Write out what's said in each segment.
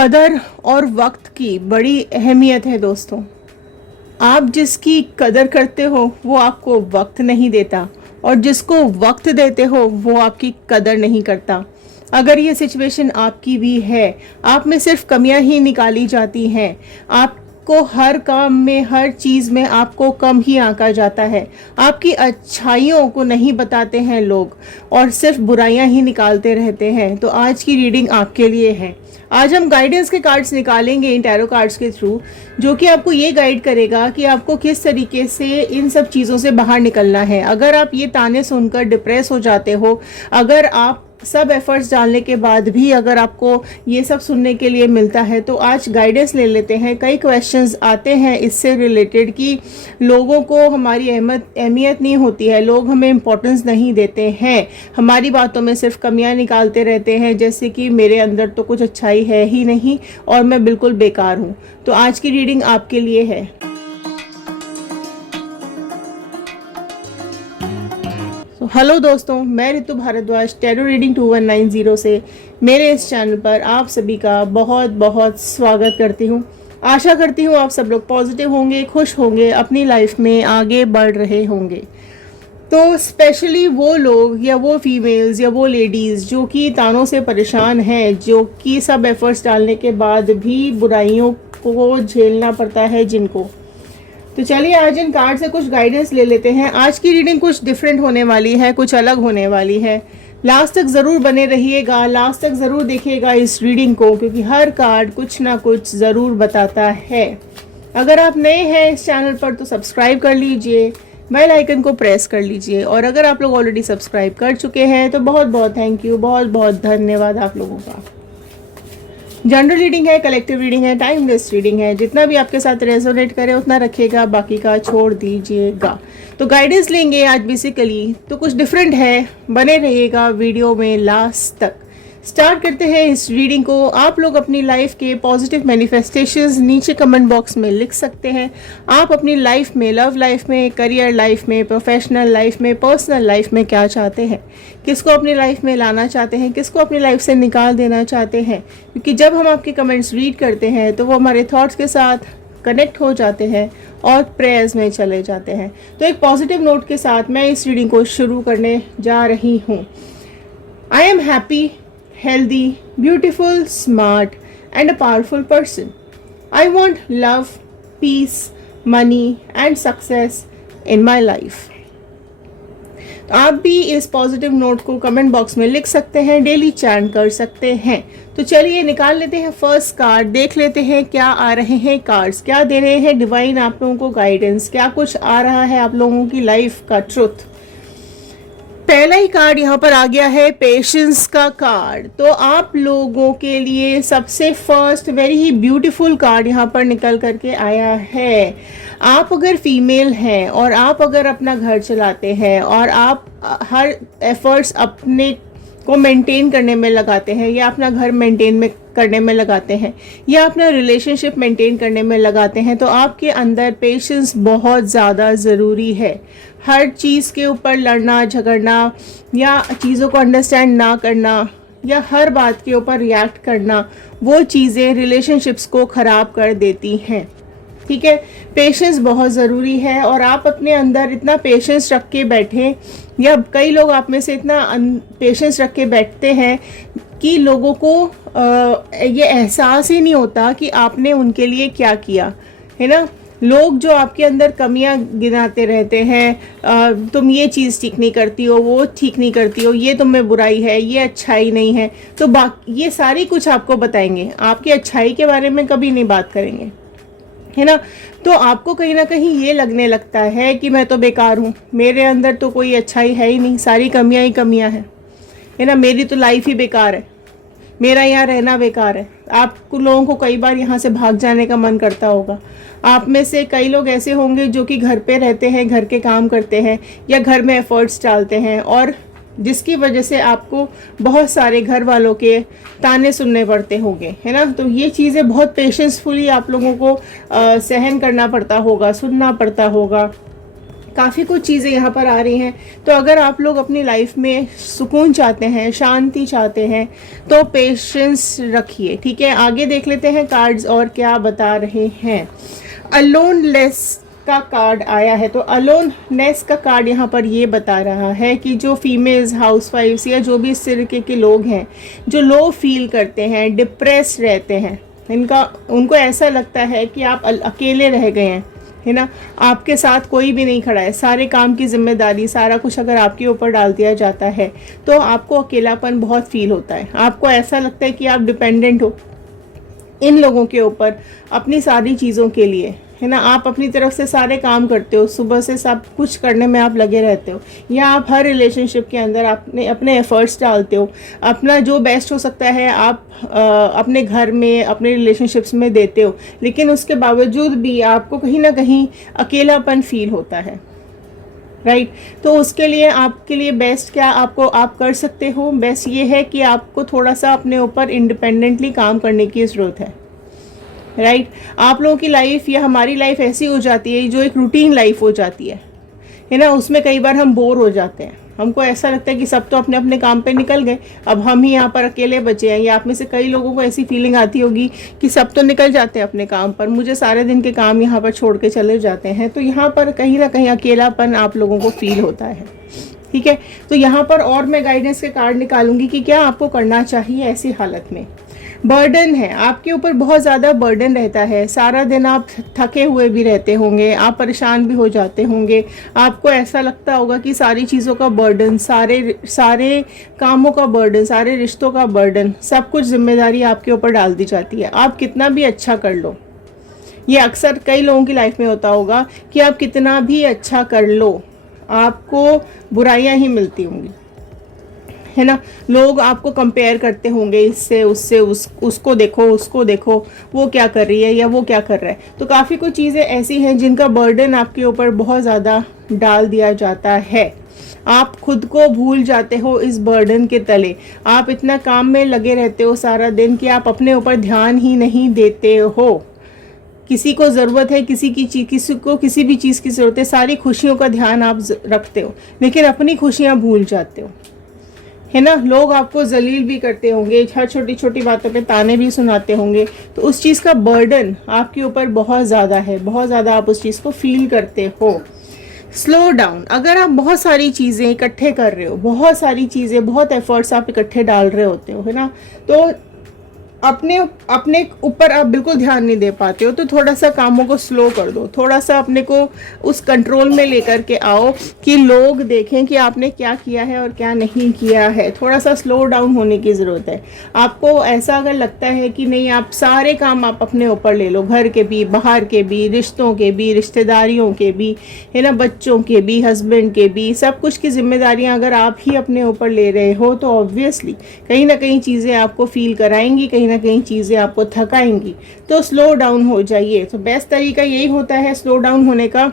कदर और वक्त की बड़ी अहमियत है दोस्तों। आप जिसकी कदर करते हो वो आपको वक्त नहीं देता, और जिसको वक्त देते हो वो आपकी कदर नहीं करता। अगर ये सिचुएशन आपकी भी है, आप में सिर्फ कमियां ही निकाली जाती हैं, आपको हर काम में, हर चीज़ में आपको कम ही आंका जाता है, आपकी अच्छाइयों को नहीं बताते हैं लोग और सिर्फ बुराइयां ही निकालते रहते हैं, तो आज की रीडिंग आपके लिए है। आज हम गाइडेंस के कार्ड्स निकालेंगे इन टैरो कार्ड्स के थ्रू, जो कि आपको ये गाइड करेगा कि आपको किस तरीके से इन सब चीज़ों से बाहर निकलना है। अगर आप ये ताने सुनकर डिप्रेस हो जाते हो, अगर आप सब एफर्ट्स डालने के बाद भी अगर आपको ये सब सुनने के लिए मिलता है, तो आज गाइडेंस ले लेते हैं। कई क्वेश्चंस आते हैं इससे रिलेटेड कि लोगों को हमारी अहमियत नहीं होती है, लोग हमें इम्पोर्टेंस नहीं देते हैं, हमारी बातों में सिर्फ कमियां निकालते रहते हैं, जैसे कि मेरे अंदर तो कुछ अच्छाई है ही नहीं और मैं बिल्कुल बेकार हूँ। तो आज की रीडिंग आपके लिए है। हेलो दोस्तों, मैं ऋतु भारद्वाज टैरो रीडिंग 2190 से मेरे इस चैनल पर आप सभी का बहुत बहुत स्वागत करती हूँ। आशा करती हूँ आप सब लोग पॉजिटिव होंगे, खुश होंगे, अपनी लाइफ में आगे बढ़ रहे होंगे। तो स्पेशली वो लोग या वो फीमेल्स या वो लेडीज़ जो कि तानों से परेशान हैं, जो कि सब एफर्ट्स डालने के बाद भी बुराइयों को झेलना पड़ता है जिनको, तो चलिए आज इन कार्ड से कुछ गाइडेंस ले लेते हैं। आज की रीडिंग कुछ डिफरेंट होने वाली है, कुछ अलग होने वाली है। लास्ट तक ज़रूर बने रहिएगा, लास्ट तक ज़रूर देखिएगा इस रीडिंग को, क्योंकि हर कार्ड कुछ ना कुछ ज़रूर बताता है। अगर आप नए हैं इस चैनल पर तो सब्सक्राइब कर लीजिए, बेल आइकन को प्रेस कर लीजिए, और अगर आप लोग ऑलरेडी सब्सक्राइब कर चुके हैं तो बहुत बहुत थैंक यू, बहुत बहुत धन्यवाद आप लोगों का। जनरल रीडिंग है, कलेक्टिव रीडिंग है, टाइमलेस रीडिंग है, जितना भी आपके साथ रेजोनेट करे उतना रखिएगा, बाकी का छोड़ दीजिएगा। तो गाइडेंस लेंगे आज बेसिकली, तो कुछ डिफरेंट है, बने रहिएगा वीडियो में लास्ट तक। स्टार्ट करते हैं इस रीडिंग को। आप लोग अपनी लाइफ के पॉजिटिव मैनिफेस्टेशंस नीचे कमेंट बॉक्स में लिख सकते हैं। आप अपनी लाइफ में, लव लाइफ में, करियर लाइफ में, प्रोफेशनल लाइफ में, पर्सनल लाइफ में क्या चाहते हैं, किसको अपनी लाइफ में लाना चाहते हैं, किसको अपनी लाइफ से निकाल देना चाहते हैं, क्योंकि जब हम आपके कमेंट्स रीड करते हैं तो वो हमारे थॉट्स के साथ कनेक्ट हो जाते हैं और प्रेयर्स में चले जाते हैं। तो एक पॉजिटिव नोट के साथ मैं इस रीडिंग को शुरू करने जा रही हूँ। I am happy, healthy, beautiful, smart, and a powerful person. I want love, peace, money, and success in my life. तो आप भी इस पॉजिटिव नोट को कमेंट बॉक्स में लिख सकते हैं, डेली चैंट कर सकते हैं। तो चलिए निकाल लेते हैं फर्स्ट कार्ड, देख लेते हैं क्या आ रहे हैं कार्ड्स, क्या दे रहे हैं डिवाइन आप लोगों को गाइडेंस, क्या कुछ आ रहा है आप लोगों की लाइफ का ट्रुथ। पहला ही कार्ड यहाँ पर आ गया है पेशेंस का कार्ड। तो आप लोगों के लिए सबसे फर्स्ट वेरी ही ब्यूटीफुल कार्ड यहाँ पर निकल करके आया है। आप अगर फीमेल हैं और आप अगर अपना घर चलाते हैं और आप हर एफर्ट्स अपने को मेंटेन करने में लगाते हैं, या अपना घर मेंटेन करने में लगाते हैं, या अपना रिलेशनशिप मेंटेन करने में लगाते हैं, तो आपके अंदर पेशेंस बहुत ज़्यादा ज़रूरी है। हर चीज़ के ऊपर लड़ना झगड़ना, या चीज़ों को अंडरस्टैंड ना करना, या हर बात के ऊपर रिएक्ट करना, वो चीज़ें रिलेशनशिप्स को ख़राब कर देती हैं। ठीक है, पेशेंस बहुत ज़रूरी है, और आप अपने अंदर इतना पेशेंस रख के बैठें, या कई लोग आप में से इतना पेशेंस रख के बैठते हैं कि लोगों को ये एहसास ही नहीं होता कि आपने उनके लिए क्या किया है ना। लोग जो आपके अंदर कमियां गिनाते रहते हैं, तुम ये चीज़ ठीक नहीं करती हो, वो ठीक नहीं करती हो, ये तुम में बुराई है, ये अच्छाई नहीं है, तो बाकी ये सारी कुछ आपको बताएंगे, आपकी अच्छाई के बारे में कभी नहीं बात करेंगे, है ना। तो आपको कहीं ना कहीं ये लगने लगता है कि मैं तो बेकार हूँ, मेरे अंदर तो कोई अच्छाई है ही नहीं, सारी कमियां ही कमियां हैं, है ना, मेरी तो लाइफ ही बेकार है, मेरा यहाँ रहना बेकार है। आप लोगों को कई बार यहाँ से भाग जाने का मन करता होगा। आप में से कई लोग ऐसे होंगे जो कि घर पे रहते हैं, घर के काम करते हैं, या घर में एफर्ट्स डालते हैं, और जिसकी वजह से आपको बहुत सारे घर वालों के ताने सुनने पड़ते होंगे, है ना। तो ये चीज़ें बहुत पेशेंसफुली आप लोगों को सहन करना पड़ता होगा, सुनना पड़ता होगा। काफ़ी कुछ चीज़ें यहाँ पर आ रही हैं। तो अगर आप लोग अपनी लाइफ में सुकून चाहते हैं, शांति चाहते हैं, तो पेशेंस रखिए। ठीक है, आगे देख लेते हैं कार्ड्स और क्या बता रहे हैं। अलोनलेस का कार्ड आया है। तो अलोननेस का कार्ड यहाँ पर ये बता रहा है कि जो फीमेल्स, हाउसवाइफ्स या जो भी इस तरीके के लोग हैं जो लो फील करते हैं, डिप्रेस रहते हैं, उनको ऐसा लगता है कि आप अकेले रह गए हैं, है ना, आपके साथ कोई भी नहीं खड़ा है, सारे काम की जिम्मेदारी, सारा कुछ अगर आपके ऊपर डाल दिया जाता है तो आपको अकेलापन बहुत फील होता है। आपको ऐसा लगता है कि आप डिपेंडेंट हो इन लोगों के ऊपर अपनी सारी चीज़ों के लिए, है ना। आप अपनी तरफ से सारे काम करते हो, सुबह से सब कुछ करने में आप लगे रहते हो, या आप हर रिलेशनशिप के अंदर अपने एफर्ट्स डालते हो, अपना जो बेस्ट हो सकता है आप अपने घर में, अपने रिलेशनशिप्स में देते हो, लेकिन उसके बावजूद भी आपको कहीं ना कहीं अकेलापन फील होता है, राइट। तो उसके लिए आपके लिए बेस्ट क्या आप कर सकते हो, बेस्ट ये है कि आपको थोड़ा सा अपने ऊपर इंडिपेंडेंटली काम करने की ज़रूरत है, राइट। आप लोगों की लाइफ या हमारी लाइफ ऐसी हो जाती है जो एक रूटीन लाइफ हो जाती है ना। उसमें कई बार हम बोर हो जाते हैं, हमको ऐसा लगता है कि सब तो अपने अपने काम पे निकल गए, अब हम ही यहाँ पर अकेले बचे हैं। या आप में से कई लोगों को ऐसी फीलिंग आती होगी कि सब तो निकल जाते हैं अपने काम पर, मुझे सारे दिन के काम यहाँ पर छोड़ के चले जाते हैं। तो यहाँ पर कहीं ना कहीं अकेलापन आप लोगों को फील होता है, ठीक है। तो यहाँ पर और मैं गाइडेंस के कार्ड निकालूंगी कि क्या आपको करना चाहिए ऐसी हालत में। बर्डन है, आपके ऊपर बहुत ज़्यादा बर्डन रहता है, सारा दिन आप थके हुए भी रहते होंगे, आप परेशान भी हो जाते होंगे, आपको ऐसा लगता होगा कि सारी चीज़ों का बर्डन, सारे कामों का बर्डन, सारे रिश्तों का बर्डन, सब कुछ जिम्मेदारी आपके ऊपर डाल दी जाती है। आप कितना भी अच्छा कर लो, ये अक्सर कई लोगों की लाइफ में होता होगा कि आप कितना भी अच्छा कर लो आपको बुराइयां ही मिलती होंगी, है ना। लोग आपको कंपेयर करते होंगे इससे, उससे, उसको देखो, उसको देखो, वो क्या कर रही है या वो क्या कर रहा है। तो काफ़ी कुछ चीज़ें ऐसी हैं जिनका बर्डन आपके ऊपर बहुत ज़्यादा डाल दिया जाता है। आप खुद को भूल जाते हो इस बर्डन के तले, आप इतना काम में लगे रहते हो सारा दिन कि आप अपने ऊपर ध्यान ही नहीं देते हो। किसी को ज़रूरत है, किसी को किसी भी चीज़ की ज़रूरत है, सारी खुशियों का ध्यान आप रखते हो, लेकिन अपनी खुशियाँ भूल जाते हो, है ना। लोग आपको जलील भी करते होंगे, हर छोटी छोटी बातों पे ताने भी सुनाते होंगे, तो उस चीज़ का बर्डन आपके ऊपर बहुत ज़्यादा है, बहुत ज़्यादा आप उस चीज़ को फील करते हो। स्लो डाउन, अगर आप बहुत सारी चीज़ें इकट्ठे कर रहे हो, बहुत सारी चीज़ें, बहुत एफर्ट्स आप इकट्ठे डाल रहे होते हो, है ना, तो अपने ऊपर आप बिल्कुल ध्यान नहीं दे पाते हो, तो थोड़ा सा कामों को स्लो कर दो, थोड़ा सा अपने को उस कंट्रोल में लेकर के आओ कि लोग देखें कि आपने क्या किया है और क्या नहीं किया है। थोड़ा सा स्लो डाउन होने की ज़रूरत है। आपको ऐसा अगर लगता है कि नहीं, आप सारे काम आप अपने ऊपर ले लो, घर के भी, बाहर के भी, रिश्तों के भी, रिश्तेदारियों के भी, है ना, बच्चों के भी, हस्बैंड के भी, सब कुछ की जिम्मेदारियां अगर आप ही अपने ऊपर ले रहे हो, तो ऑब्वियसली कहीं ना कहीं चीज़ें आपको फील कराएंगी, कहीं ना कहीं चीज़ें आपको थकाएंगी। तो स्लो डाउन हो जाइए। तो बेस्ट तरीका यही होता है स्लो डाउन होने का।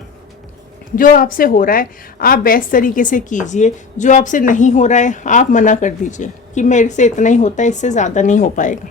जो आपसे हो रहा है आप बेस्ट तरीके से कीजिए, जो आपसे नहीं हो रहा है आप मना कर दीजिए कि मेरे से इतना ही होता है, इससे ज़्यादा नहीं हो पाएगा,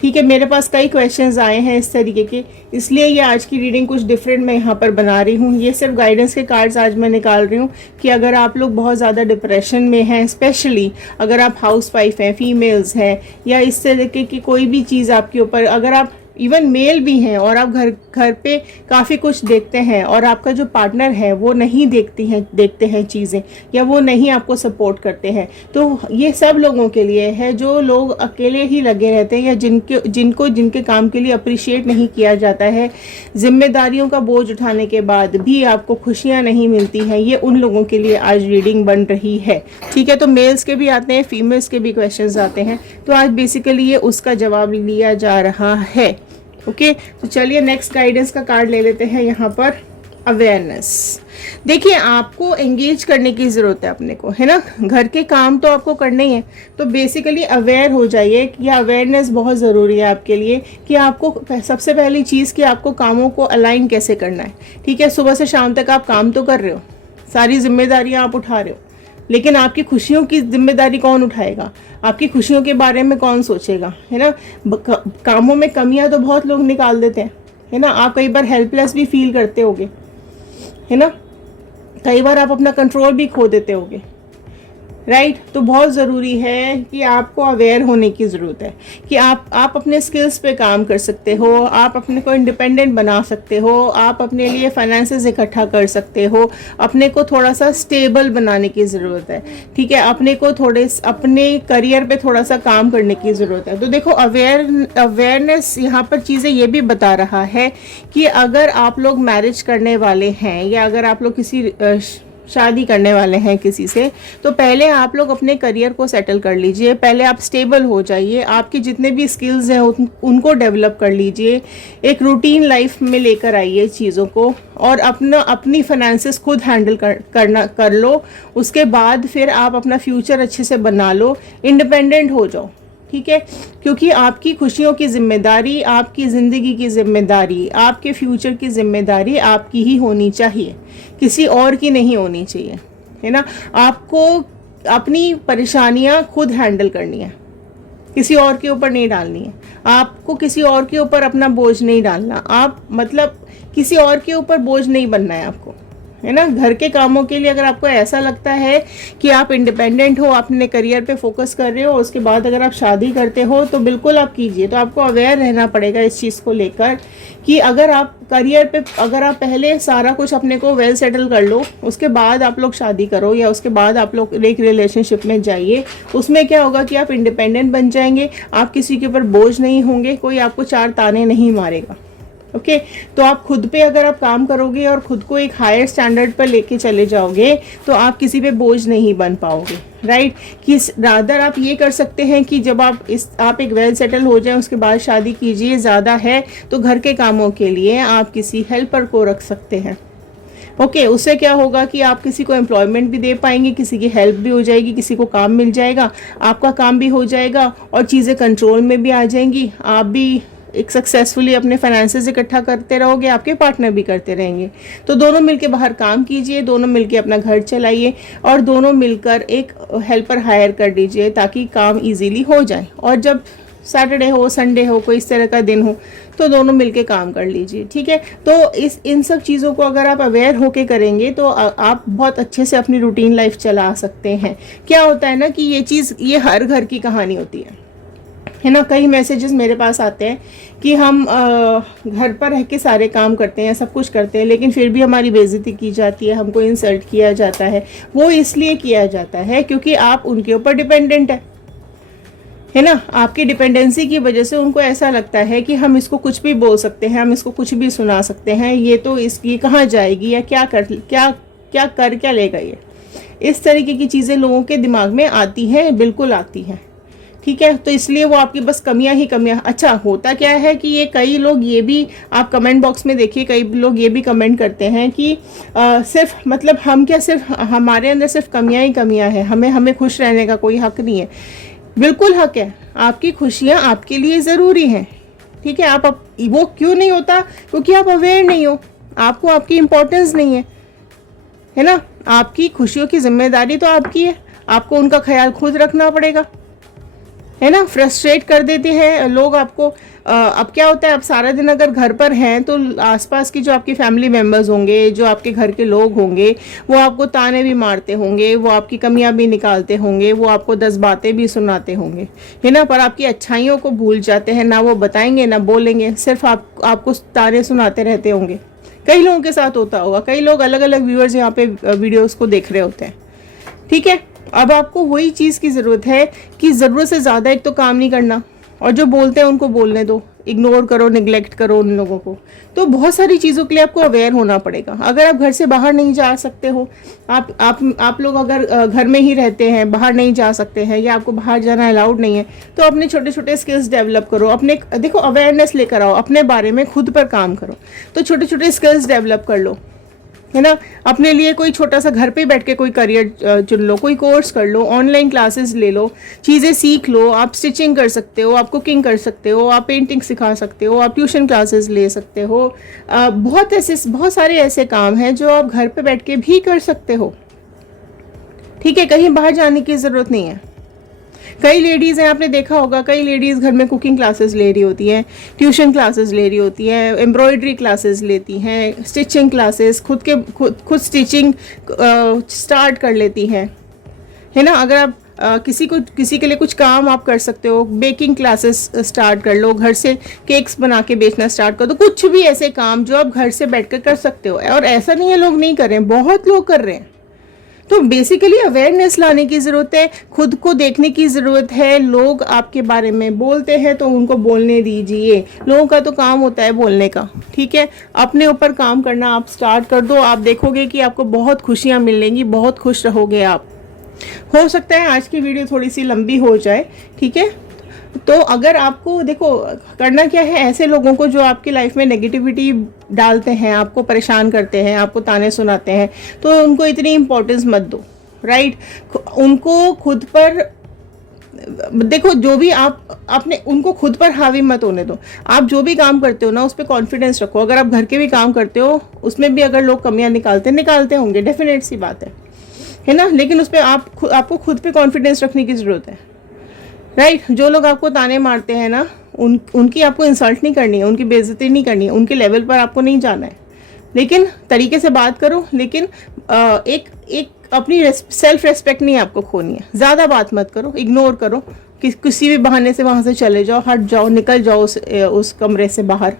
ठीक है। मेरे पास कई क्वेश्चंस आए हैं इस तरीके के, इसलिए ये आज की रीडिंग कुछ डिफरेंट मैं यहाँ पर बना रही हूँ। ये सिर्फ गाइडेंस के कार्ड्स आज मैं निकाल रही हूँ कि अगर आप लोग बहुत ज़्यादा डिप्रेशन में हैं, स्पेशली अगर आप हाउसवाइफ हैं, फीमेल्स हैं, या इस तरीके की कोई भी चीज़ आपके ऊपर, अगर आप इवन मेल भी हैं और आप घर पे काफ़ी कुछ देखते हैं और आपका जो पार्टनर है वो नहीं देखते हैं चीज़ें, या वो नहीं आपको सपोर्ट करते हैं, तो ये सब लोगों के लिए है जो लोग अकेले ही लगे रहते हैं, या जिनके काम के लिए अप्रिशिएट नहीं किया जाता है, जिम्मेदारियों का बोझ उठाने के बाद भी आपको खुशियाँ नहीं मिलती हैं, ये उन लोगों के लिए आज रीडिंग बन रही है, ठीक है। तो मेल्स के भी आते हैं, फीमेल्स के भी क्वेश्चंस आते हैं, तो आज बेसिकली ये उसका जवाब लिया जा रहा है। ओके, तो चलिए नेक्स्ट गाइडेंस का कार्ड ले लेते हैं यहाँ पर। अवेयरनेस, देखिए आपको एंगेज करने की ज़रूरत है अपने को, है ना। घर के काम तो आपको करने ही है, तो बेसिकली अवेयर हो जाइए कि अवेयरनेस बहुत ज़रूरी है आपके लिए, कि आपको सबसे पहली चीज़ कि आपको कामों को अलाइन कैसे करना है, ठीक है। सुबह से शाम तक आप काम तो कर रहे हो, सारी जिम्मेदारियाँ आप उठा रहे हो, लेकिन आपकी खुशियों की जिम्मेदारी कौन उठाएगा, आपकी खुशियों के बारे में कौन सोचेगा, है ना। कामों में कमियां तो बहुत लोग निकाल देते हैं, है ना। आप कई बार हेल्पलेस भी फील करते होगे, है ना। कई बार आप अपना कंट्रोल भी खो देते होगे, राइट। तो बहुत ज़रूरी है कि आपको अवेयर होने की ज़रूरत है कि आप अपने स्किल्स पे काम कर सकते हो, आप अपने को इंडिपेंडेंट बना सकते हो, आप अपने लिए फाइनेंसेस इकट्ठा कर सकते हो, अपने को थोड़ा सा स्टेबल बनाने की ज़रूरत है, ठीक है, अपने को अपने करियर पे थोड़ा सा काम करने की ज़रूरत है। तो देखो अवेयरनेस यहाँ पर चीज़ें ये भी बता रहा है कि अगर आप लोग मैरिज करने वाले हैं या अगर आप लोग किसी शादी करने वाले हैं किसी से, तो पहले आप लोग अपने करियर को सेटल कर लीजिए, पहले आप स्टेबल हो जाइए, आपके जितने भी स्किल्स हैं उनको डेवलप कर लीजिए, एक रूटीन लाइफ में लेकर आइए चीज़ों को, और अपनी फाइनेंसेस खुद हैंडल कर लो। उसके बाद फिर आप अपना फ्यूचर अच्छे से बना लो, इंडिपेंडेंट हो जाओ, ठीक है। क्योंकि आपकी खुशियों की जिम्मेदारी, आपकी ज़िंदगी की जिम्मेदारी, आपके फ्यूचर की जिम्मेदारी आपकी ही होनी चाहिए, किसी और की नहीं होनी चाहिए, है ना। आपको अपनी परेशानियां खुद हैंडल करनी है, किसी और के ऊपर नहीं डालनी है। आपको किसी और के ऊपर अपना बोझ नहीं डालना, आप मतलब किसी और के ऊपर बोझ नहीं बनना है आपको, है ना। घर के कामों के लिए अगर आपको ऐसा लगता है कि आप इंडिपेंडेंट हो, आप अपने करियर पे फोकस कर रहे हो, उसके बाद अगर आप शादी करते हो तो बिल्कुल आप कीजिए। तो आपको अवेयर रहना पड़ेगा इस चीज़ को लेकर कि अगर आप करियर पे, अगर आप पहले सारा कुछ अपने को वेल सेटल कर लो, उसके बाद आप लोग शादी करो या उसके बाद आप लोग एक रिलेशनशिप में जाइए, उसमें क्या होगा कि आप इंडिपेंडेंट बन जाएंगे, आप किसी के ऊपर बोझ नहीं होंगे, कोई आपको चार ताने नहीं मारेगा, ओके। तो आप खुद पे अगर आप काम करोगे और खुद को एक हायर स्टैंडर्ड पर लेके चले जाओगे तो आप किसी पे बोझ नहीं बन पाओगे, राइट। कि रादर आप ये कर सकते हैं कि जब आप एक वेल सेटल हो जाए उसके बाद शादी कीजिए, ज़्यादा है तो घर के कामों के लिए आप किसी हेल्पर को रख सकते हैं, ओके। उससे क्या होगा कि आप किसी को एम्प्लॉयमेंट भी दे पाएंगे, किसी की हेल्प भी हो जाएगी, किसी को काम मिल जाएगा, आपका काम भी हो जाएगा और चीज़ें कंट्रोल में भी आ जाएंगी, आप भी एक सक्सेसफुली अपने फाइनेंसेस इकट्ठा करते रहोगे, आपके पार्टनर भी करते रहेंगे। तो दोनों मिलके बाहर काम कीजिए, दोनों मिलके अपना घर चलाइए और दोनों मिलकर एक हेल्पर हायर कर दीजिए ताकि काम इजीली हो जाए। और जब सैटरडे हो, संडे हो, कोई इस तरह का दिन हो तो दोनों मिलके काम कर लीजिए, ठीक है। तो इन सब चीज़ों को अगर आप अवेयर होके करेंगे तो आप बहुत अच्छे से अपनी रूटीन लाइफ चला सकते हैं। क्या होता है ना कि ये हर घर की कहानी होती है ना। कई मैसेजेस मेरे पास आते हैं कि हम घर पर रह के सारे काम करते हैं, सब कुछ करते हैं, लेकिन फिर भी हमारी बेइज्जती की जाती है, हमको इंसल्ट किया जाता है। वो इसलिए किया जाता है क्योंकि आप उनके ऊपर डिपेंडेंट है ना। आपकी डिपेंडेंसी की वजह से उनको ऐसा लगता है कि हम इसको कुछ भी बोल सकते हैं, हम इसको कुछ भी सुना सकते हैं, ये कहाँ जाएगी या क्या लेगा ये। इस तरीके की चीज़ें लोगों के दिमाग में आती हैं, बिल्कुल आती हैं, ठीक है। तो इसलिए वो आपकी बस कमियां ही कमियां। अच्छा, होता क्या है कि ये कई लोग ये भी, आप कमेंट बॉक्स में देखिए, कई लोग ये भी कमेंट करते हैं कि सिर्फ मतलब हम क्या, सिर्फ हमारे अंदर सिर्फ कमियां ही कमियां हैं, हमें खुश रहने का कोई हक नहीं है। बिल्कुल हक है, आपकी खुशियां आपके लिए ज़रूरी हैं, ठीक है। वो क्यों नहीं होता? क्योंकि आप अवेयर नहीं हो, आपको आपकी इम्पोर्टेंस नहीं है ना। आपकी खुशियों की जिम्मेदारी तो आपकी है, आपको उनका ख्याल खुद रखना पड़ेगा, है ना। फ्रस्ट्रेट कर देते हैं लोग आपको। अब क्या होता है, आप सारा दिन अगर घर पर हैं तो आसपास की जो आपकी फैमिली मेम्बर्स होंगे, जो आपके घर के लोग होंगे, वो आपको ताने भी मारते होंगे, वो आपकी कमियां भी निकालते होंगे, वो आपको 10 बातें भी सुनाते होंगे, है ना। पर आपकी अच्छाइयों को भूल जाते हैं, ना वो बताएंगे ना बोलेंगे, सिर्फ आपको ताने सुनाते रहते होंगे। कई लोगों के साथ होता होगा, कई लोग अलग अलग व्यूअर्स यहाँ पे वीडियोज़ को देख रहे होते हैं, ठीक है। अब आपको वही चीज़ की ज़रूरत है कि ज़रूरत से ज़्यादा एक तो काम नहीं करना, और जो बोलते हैं उनको बोलने दो, इग्नोर करो, निगलेक्ट करो उन लोगों को। तो बहुत सारी चीज़ों के लिए आपको अवेयर होना पड़ेगा। अगर आप घर से बाहर नहीं जा सकते हो, आप लोग अगर घर में ही रहते हैं, बाहर नहीं जा सकते हैं या आपको बाहर जाना अलाउड नहीं है, तो अपने छोटे छोटे स्किल्स डेवलप करो। देखो, अवेयरनेस लेकर आओ, अपने बारे में खुद पर काम करो। तो छोटे छोटे स्किल्स डेवलप कर लो, है ना। अपने लिए कोई छोटा सा घर पे बैठ के कोई करियर चुन लो, कोई कोर्स कर लो, ऑनलाइन क्लासेस ले लो, चीज़ें सीख लो। आप स्टिचिंग कर सकते हो, आप कुकिंग कर सकते हो, आप पेंटिंग सिखा सकते हो, आप ट्यूशन क्लासेस ले सकते हो। बहुत सारे ऐसे काम हैं जो आप घर पे बैठ के भी कर सकते हो, ठीक है। कहीं बाहर जाने की ज़रूरत नहीं है। कई लेडीज़ हैं, आपने देखा होगा, कई लेडीज़ घर में कुकिंग क्लासेस ले रही होती हैं, ट्यूशन क्लासेस ले रही होती हैं, एम्ब्रॉयडरी क्लासेस लेती हैं, स्टिचिंग क्लासेस, खुद स्टिचिंग स्टार्ट कर लेती हैं, है ना। अगर आप किसी के लिए कुछ काम आप कर सकते हो, बेकिंग क्लासेस स्टार्ट कर लो, घर से केक्स बना के बेचना स्टार्ट कर दो, कुछ भी ऐसे काम जो आप घर से बैठकर कर सकते हो। और ऐसा नहीं है लोग नहीं कर रहे हैं, बहुत लोग कर रहे हैं। तो बेसिकली अवेयरनेस लाने की ज़रूरत है, खुद को देखने की ज़रूरत है। लोग आपके बारे में बोलते हैं तो उनको बोलने दीजिए, लोगों का तो काम होता है बोलने का, ठीक है। अपने ऊपर काम करना आप स्टार्ट कर दो, आप देखोगे कि आपको बहुत खुशियाँ मिलेंगी, बहुत खुश रहोगे आप। हो सकता है आज की वीडियो थोड़ी सी लंबी हो जाए, ठीक है। तो अगर आपको देखो करना क्या है, ऐसे लोगों को जो आपकी लाइफ में नेगेटिविटी डालते हैं, आपको परेशान करते हैं, आपको ताने सुनाते हैं, तो उनको इतनी इम्पोर्टेंस मत दो, राइट। उनको खुद पर देखो, जो भी आप अपने उनको खुद पर हावी मत होने दो। आप जो भी काम करते हो ना, उस पर कॉन्फिडेंस रखो। अगर आप घर के भी काम करते हो, उसमें भी अगर लोग कमियां निकालते होंगे, डेफिनेट सी बात है ना। लेकिन उस पर आपको खुद पे कॉन्फिडेंस रखने की ज़रूरत है, राइट। जो लोग आपको ताने मारते हैं ना, उनकी आपको इंसल्ट नहीं करनी है, उनकी बेइज्जती नहीं करनी है, उनके लेवल पर आपको नहीं जाना है। लेकिन तरीके से बात करो, लेकिन एक अपनी सेल्फ रेस्पेक्ट नहीं आपको खोनी है। ज़्यादा बात मत करो, इग्नोर करो, किसी भी बहाने से वहाँ से चले जाओ, हट जाओ, निकल जाओ उस कमरे से बाहर,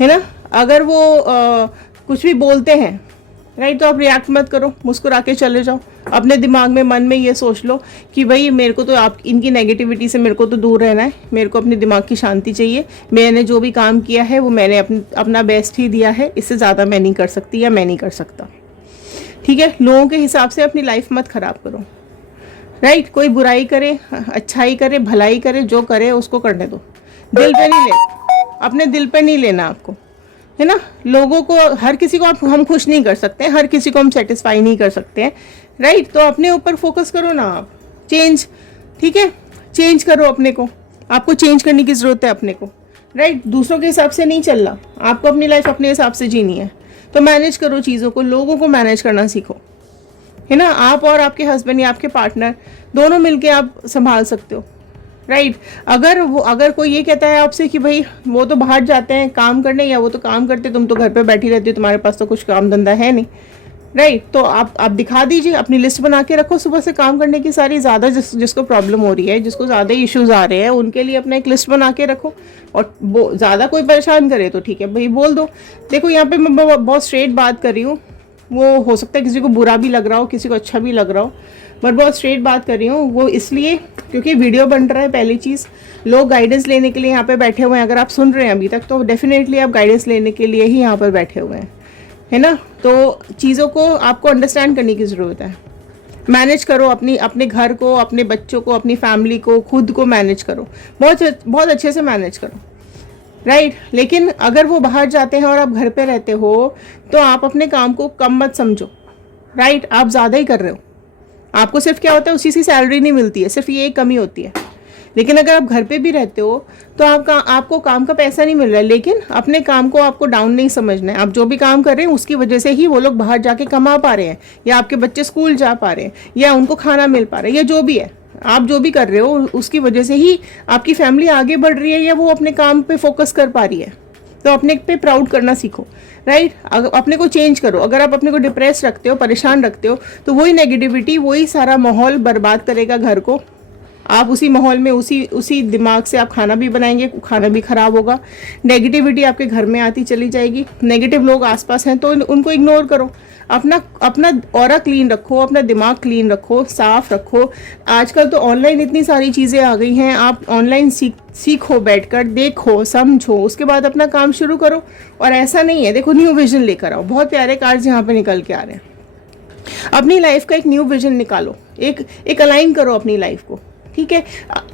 है ना। अगर वो कुछ भी बोलते हैं, राइट, तो आप रिएक्ट मत करो, मुस्कुरा के चले जाओ। अपने दिमाग में, मन में ये सोच लो कि भाई मेरे को तो आप इनकी नेगेटिविटी से मेरे को तो दूर रहना है, मेरे को अपने दिमाग की शांति चाहिए। मैंने जो भी काम किया है वो मैंने अपना बेस्ट ही दिया है, इससे ज़्यादा मैं नहीं कर सकती या मैं नहीं कर सकता, ठीक है। लोगों के हिसाब से अपनी लाइफ मत ख़राब करो, राइट। कोई बुराई करे, अच्छाई करे, भलाई करे, जो करे उसको करने दो। दिल पे नहीं ले, अपने दिल पे नहीं लेना आपको, है ना। लोगों को, हर किसी को हम खुश नहीं कर सकते, हर किसी को हम सेटिस्फाई नहीं कर सकते हैं, राइट। तो अपने ऊपर फोकस करो ना आप, चेंज, ठीक है, चेंज करो अपने को। आपको चेंज करने की ज़रूरत है अपने को, राइट। दूसरों के हिसाब से नहीं चलना, आपको अपनी लाइफ अपने हिसाब से जीनी है। तो मैनेज करो चीज़ों को, लोगों को मैनेज करना सीखो, है ना। आप और आपके हस्बैंड या आपके पार्टनर दोनों मिलके आप संभाल सकते हो, राइट। अगर कोई ये कहता है आपसे कि भाई वो तो बाहर जाते हैं काम करने, या वो तो काम करते, तुम तो घर पे बैठी रहती हो, तुम्हारे पास तो कुछ काम धंधा है नहीं, राइट। तो आप दिखा दीजिए, अपनी लिस्ट बना के रखो सुबह से काम करने की सारी। ज़्यादा जिसको प्रॉब्लम हो रही है, जिसको ज़्यादा इश्यूज आ रहे हैं, उनके लिए अपना एक लिस्ट बना के रखो। और वो ज़्यादा कोई परेशान करे तो ठीक है भाई, बोल दो। देखो यहाँ पे मैं बहुत स्ट्रेट बात कर रही हूँ, वो हो सकता है किसी को बुरा भी लग रहा हो, किसी को अच्छा भी लग रहा हो, बट बहुत स्ट्रेट बात कर रही हूँ। वो इसलिए क्योंकि वीडियो बन रहा है, पहली चीज़। लोग गाइडेंस लेने के लिए यहाँ पे बैठे हुए हैं। अगर आप सुन रहे हैं अभी तक, तो डेफिनेटली आप गाइडेंस लेने के लिए ही यहाँ पर बैठे हुए हैं, है ना। तो चीज़ों को आपको अंडरस्टैंड करने की ज़रूरत है। मैनेज करो अपने घर को, अपने बच्चों को, अपनी फैमिली को, खुद को मैनेज करो, बहुत अच्छे से मैनेज करो, राइट। लेकिन अगर वो बाहर जाते हैं और आप घर पे रहते हो, तो आप अपने काम को कम मत समझो, राइट। आप ज़्यादा ही कर रहे हो। आपको सिर्फ क्या होता है, उसी सी सैलरी नहीं मिलती है, सिर्फ ये एक कमी होती है। लेकिन अगर आप घर पे भी रहते हो तो आपको काम का पैसा नहीं मिल रहा है, लेकिन अपने काम को आपको डाउन नहीं समझना है। आप जो भी काम कर रहे हैं उसकी वजह से ही वो लोग बाहर जाके कमा पा रहे हैं, या आपके बच्चे स्कूल जा पा रहे हैं, या उनको खाना मिल पा रहा है, या जो भी है, आप जो भी कर रहे हो उसकी वजह से ही आपकी फैमिली आगे बढ़ रही है, या वो अपने काम पे फोकस कर पा रही है। तो अपने पे प्राउड करना सीखो, राइट। अपने को चेंज करो। अगर आप अपने को डिप्रेस रखते हो, परेशान रखते हो, तो वही नेगेटिविटी, वही सारा माहौल बर्बाद करेगा घर को। आप उसी माहौल में, उसी दिमाग से आप खाना भी बनाएंगे, खाना भी खराब होगा। नेगेटिविटी आपके घर में आती चली जाएगी। नेगेटिव लोग आसपास हैं तो उनको इग्नोर करो। अपना ऑरा क्लीन रखो, अपना दिमाग क्लीन रखो, साफ रखो। आजकल तो ऑनलाइन इतनी सारी चीज़ें आ गई हैं, आप ऑनलाइन सीखो, बैठकर देखो, समझो, उसके बाद अपना काम शुरू करो। और ऐसा नहीं है, देखो न्यू विजन लेकर आओ। बहुत प्यारे कार्ड्स यहाँ पे निकल के आ रहे हैं। अपनी लाइफ का एक न्यू विजन निकालो, एक अलाइन करो अपनी लाइफ को, ठीक है।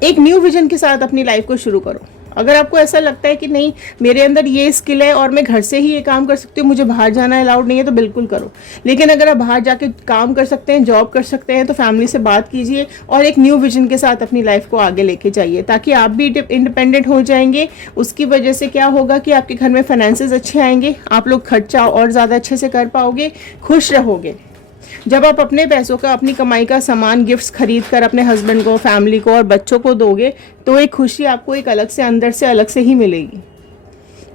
एक न्यू विजन के साथ अपनी लाइफ को शुरू करो। अगर आपको ऐसा लगता है कि नहीं मेरे अंदर ये स्किल है और मैं घर से ही ये काम कर सकती हूँ, मुझे बाहर जाना अलाउड नहीं है, तो बिल्कुल करो। लेकिन अगर आप बाहर जाके काम कर सकते हैं, जॉब कर सकते हैं, तो फैमिली से बात कीजिए और एक न्यू विजन के साथ अपनी लाइफ को आगे लेके जाइए, ताकि आप भी इंडिपेंडेंट हो जाएंगे। उसकी वजह से क्या होगा कि आपके घर में फाइनेंसेस अच्छे आएंगे, आप लोग खर्चा और ज़्यादा अच्छे से कर पाओगे, खुश रहोगे। जब आप अपने पैसों का, अपनी कमाई का सामान, गिफ्ट्स खरीद कर अपने हस्बैंड को, फैमिली को और बच्चों को दोगे तो एक खुशी आपको एक अलग से, अंदर से अलग से ही मिलेगी,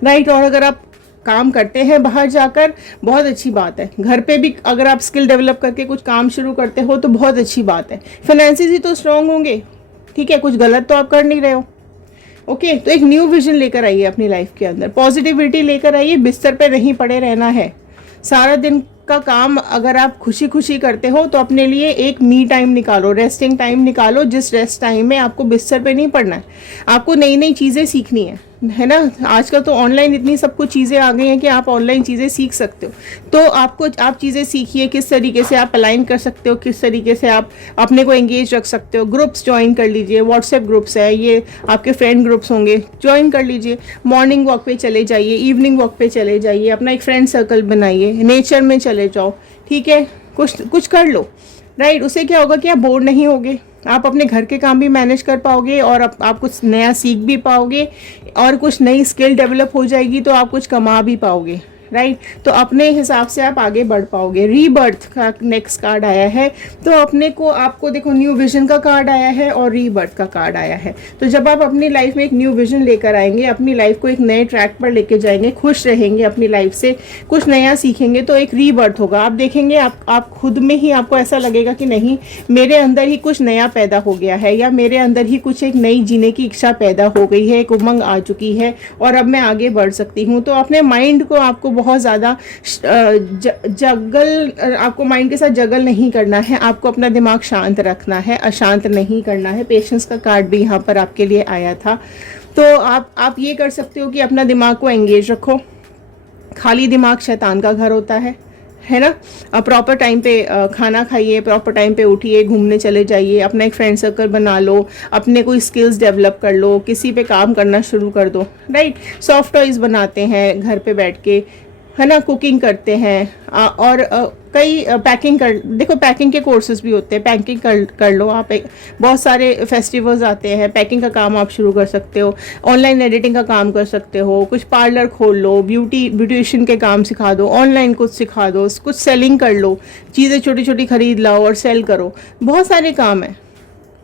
राइट। और अगर आप काम करते हैं बाहर जाकर, बहुत अच्छी बात है। घर पे भी अगर आप स्किल डेवलप करके कुछ काम शुरू करते हो तो बहुत अच्छी बात है। फाइनेंसेस ही तो स्ट्रांग होंगे, ठीक है, कुछ गलत तो आप कर नहीं रहे हो। ओके, तो एक न्यू विजन लेकर आइए अपनी लाइफ के अंदर, पॉजिटिविटी लेकर आइए। बिस्तर पे नहीं पड़े रहना है। सारा दिन का काम अगर आप खुशी खुशी करते हो तो अपने लिए एक मी टाइम निकालो, रेस्टिंग टाइम निकालो, जिस रेस्ट टाइम में आपको बिस्तर पे नहीं पड़ना है। आपको नई नई चीज़ें सीखनी है ना। आजकल तो ऑनलाइन इतनी सब कुछ चीज़ें आ गई हैं कि आप ऑनलाइन चीज़ें सीख सकते हो। तो आप चीज़ें सीखिए, किस तरीके से आप अलाइन कर सकते हो, किस तरीके से आप अपने को एंगेज रख सकते हो। ग्रुप्स ज्वाइन कर लीजिए, व्हाट्सएप ग्रुप्स है, ये आपके फ्रेंड ग्रुप्स होंगे, ज्वाइन कर लीजिए। मॉर्निंग वॉक पे चले जाइए, इवनिंग वॉक पे चले जाइए, अपना एक फ्रेंड सर्कल बनाइए, नेचर में चले जाओ, ठीक है, कुछ कर लो, राइट। उससे क्या होगा कि आप बोर नहीं होगे, आप अपने घर के काम भी मैनेज कर पाओगे और आप कुछ नया सीख भी पाओगे और कुछ नई स्किल डेवलप हो जाएगी तो आप कुछ कमा भी पाओगे, राइट। तो अपने हिसाब से आप आगे बढ़ पाओगे। रीबर्थ का नेक्स्ट कार्ड आया है, तो आपको देखो न्यू विजन का कार्ड आया है और रीबर्थ का कार्ड आया है। तो जब आप अपनी लाइफ में एक न्यू विजन लेकर आएंगे, अपनी लाइफ को एक नए ट्रैक पर लेके जाएंगे, खुश रहेंगे, अपनी लाइफ से कुछ नया सीखेंगे, तो एक रीबर्थ होगा। आप देखेंगे आप खुद में ही आपको ऐसा लगेगा कि नहीं, मेरे अंदर ही कुछ नया पैदा हो गया है, या मेरे अंदर ही कुछ एक नई जीने की इच्छा पैदा हो गई है, एक उमंग आ चुकी है और अब मैं आगे बढ़ सकती हूँ। तो अपने माइंड को आपको बहुत ज़्यादा आपको माइंड के साथ जगल नहीं करना है, आपको अपना दिमाग शांत रखना है, अशांत नहीं करना है। पेशेंस का कार्ड भी यहाँ पर आपके लिए आया था। तो आप ये कर सकते हो कि अपना दिमाग को एंगेज रखो। खाली दिमाग शैतान का घर होता है ना। प्रॉपर टाइम पे खाना खाइए, प्रॉपर टाइम पे उठिए, घूमने चले जाइए, अपना एक फ्रेंड सर्कल बना लो, अपने कोई स्किल्स डेवलप कर लो, किसी पे काम करना शुरू कर दो, राइट। सॉफ्ट टॉयज़ बनाते हैं घर पे बैठ के, है ना, कुकिंग करते हैं और कई पैकिंग पैकिंग के कोर्सेज भी होते हैं, पैकिंग कर लो आप। बहुत सारे फेस्टिवल्स आते हैं, पैकिंग का काम आप शुरू कर सकते हो, ऑनलाइन एडिटिंग का काम कर सकते हो, कुछ पार्लर खोल लो, ब्यूटिशियन के काम सिखा दो, ऑनलाइन कुछ सिखा दो, कुछ सेलिंग कर लो, चीज़ें छोटी छोटी खरीद लाओ और सेल करो। बहुत सारे काम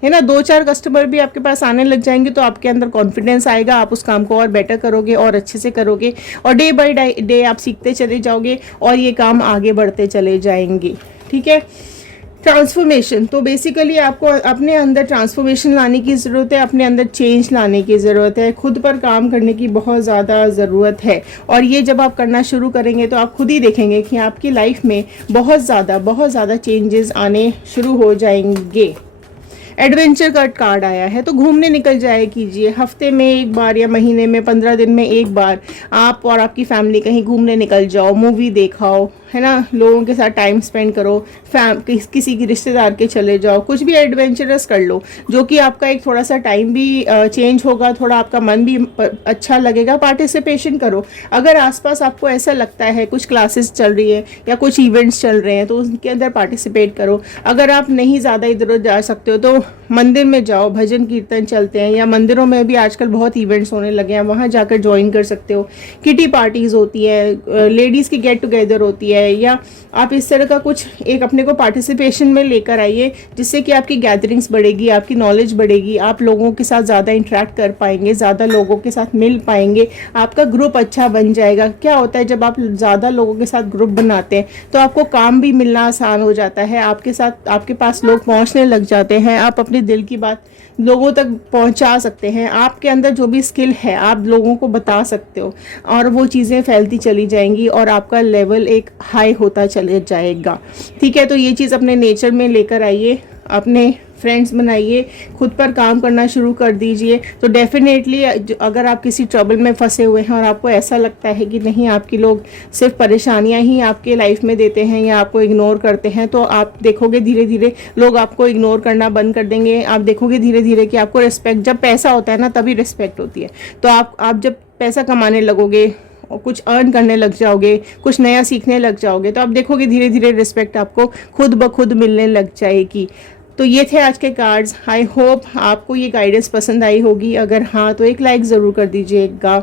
है ना। 2-4 कस्टमर भी आपके पास आने लग जाएंगे तो आपके अंदर कॉन्फिडेंस आएगा, आप उस काम को और बेटर करोगे और अच्छे से करोगे और डे बाय डे आप सीखते चले जाओगे और ये काम आगे बढ़ते चले जाएंगे, ठीक है। ट्रांसफॉर्मेशन, तो बेसिकली आपको अपने अंदर ट्रांसफॉर्मेशन लाने की ज़रूरत है, अपने अंदर चेंज लाने की ज़रूरत है, खुद पर काम करने की बहुत ज़्यादा ज़रूरत है। और ये जब आप करना शुरू करेंगे तो आप खुद ही देखेंगे कि आपकी लाइफ में बहुत ज़्यादा चेंजेस आने शुरू हो जाएंगे। एडवेंचर का कार्ड आया है, तो घूमने निकल जाए कीजिए। हफ्ते में एक बार या महीने में 15 दिन में एक बार आप और आपकी फैमिली कहीं घूमने निकल जाओ, मूवी देखाओ, है ना, लोगों के साथ टाइम स्पेंड करो, किसी की रिश्तेदार के चले जाओ, कुछ भी एडवेंचरस कर लो, जो कि आपका एक थोड़ा सा टाइम भी चेंज होगा, थोड़ा आपका मन भी अच्छा लगेगा। पार्टिसिपेशन करो। अगर आसपास आपको ऐसा लगता है कुछ क्लासेस चल रही है या कुछ इवेंट्स चल रहे हैं तो उनके अंदर पार्टिसिपेट करो। अगर आप नहीं ज़्यादा इधर उधर जा सकते हो तो मंदिर में जाओ, भजन कीर्तन चलते हैं, या मंदिरों में भी आजकल बहुत इवेंट्स होने लगे हैं, वहाँ जाकर ज्वाइन कर सकते हो। किटी पार्टीज़ होती है, लेडीज़ की गेट टुगेदर होती है, या आप इस तरह का कुछ एक अपने को पार्टिसिपेशन में लेकर आइए, जिससे कि आपकी गैदरिंग्स बढ़ेगी, आपकी नॉलेज बढ़ेगी, आप लोगों के साथ ज़्यादा इंटरेक्ट कर पाएंगे, ज़्यादा लोगों के साथ मिल पाएंगे, आपका ग्रुप अच्छा बन जाएगा। क्या होता है, जब आप ज़्यादा लोगों के साथ ग्रुप बनाते हैं तो आपको काम भी मिलना आसान हो जाता है, आपके पास लोग पहुँचने लग जाते हैं, आप अपने दिल की बात लोगों तक पहुंचा सकते हैं। आपके अंदर जो भी स्किल है आप लोगों को बता सकते हो और वो चीज़ें फैलती चली जाएंगी और आपका लेवल एक हाई होता चले जाएगा, ठीक है। तो ये चीज़ अपने नेचर में लेकर आइए, अपने फ्रेंड्स बनाइए, खुद पर काम करना शुरू कर दीजिए। तो डेफिनेटली अगर आप किसी ट्रबल में फंसे हुए हैं और आपको ऐसा लगता है कि नहीं, आपके लोग सिर्फ परेशानियां ही आपके लाइफ में देते हैं या आपको इग्नोर करते हैं, तो आप देखोगे धीरे धीरे लोग आपको इग्नोर करना बंद कर देंगे। आप देखोगे धीरे धीरे कि आपको रिस्पेक्ट, जब पैसा होता है ना तभी रिस्पेक्ट होती है। तो आप जब पैसा कमाने लगोगे और कुछ अर्न करने लग जाओगे, कुछ नया सीखने लग जाओगे, तो आप देखोगे धीरे धीरे रिस्पेक्ट आपको खुद ब खुद मिलने लग जाएगी। तो ये थे आज के कार्ड्स। आई होप आपको ये गाइडेंस पसंद आई होगी। अगर हाँ तो एक लाइक ज़रूर कर दीजिएगा,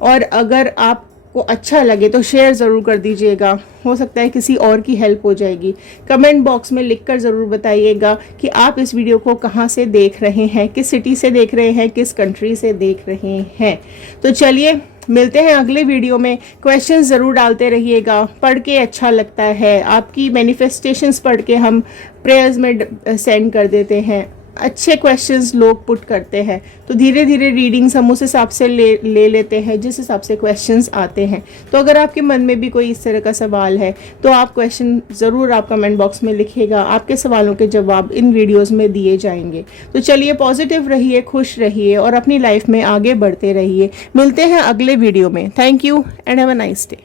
और अगर आप आपको अच्छा लगे तो शेयर ज़रूर कर दीजिएगा, हो सकता है किसी और की हेल्प हो जाएगी। कमेंट बॉक्स में लिखकर ज़रूर बताइएगा कि आप इस वीडियो को कहाँ से देख रहे हैं, किस सिटी से देख रहे हैं, किस कंट्री से देख रहे हैं। तो चलिए मिलते हैं अगले वीडियो में। क्वेश्चंस ज़रूर डालते रहिएगा, पढ़ के अच्छा लगता है, आपकी मैनिफेस्टेशंस पढ़ के हम प्रेयर्स में सेंड कर देते हैं। अच्छे क्वेश्चंस लोग पुट करते हैं तो धीरे धीरे रीडिंग्स हम उस हिसाब से ले लेते हैं जिस हिसाब से क्वेश्चंस आते हैं। तो अगर आपके मन में भी कोई इस तरह का सवाल है तो आप क्वेश्चन ज़रूर आप कमेंट बॉक्स में लिखिएगा, आपके सवालों के जवाब इन वीडियोस में दिए जाएंगे। तो चलिए पॉजिटिव रहिए, खुश रहिए और अपनी लाइफ में आगे बढ़ते रहिए। मिलते हैं अगले वीडियो में। Thank you and have a nice day.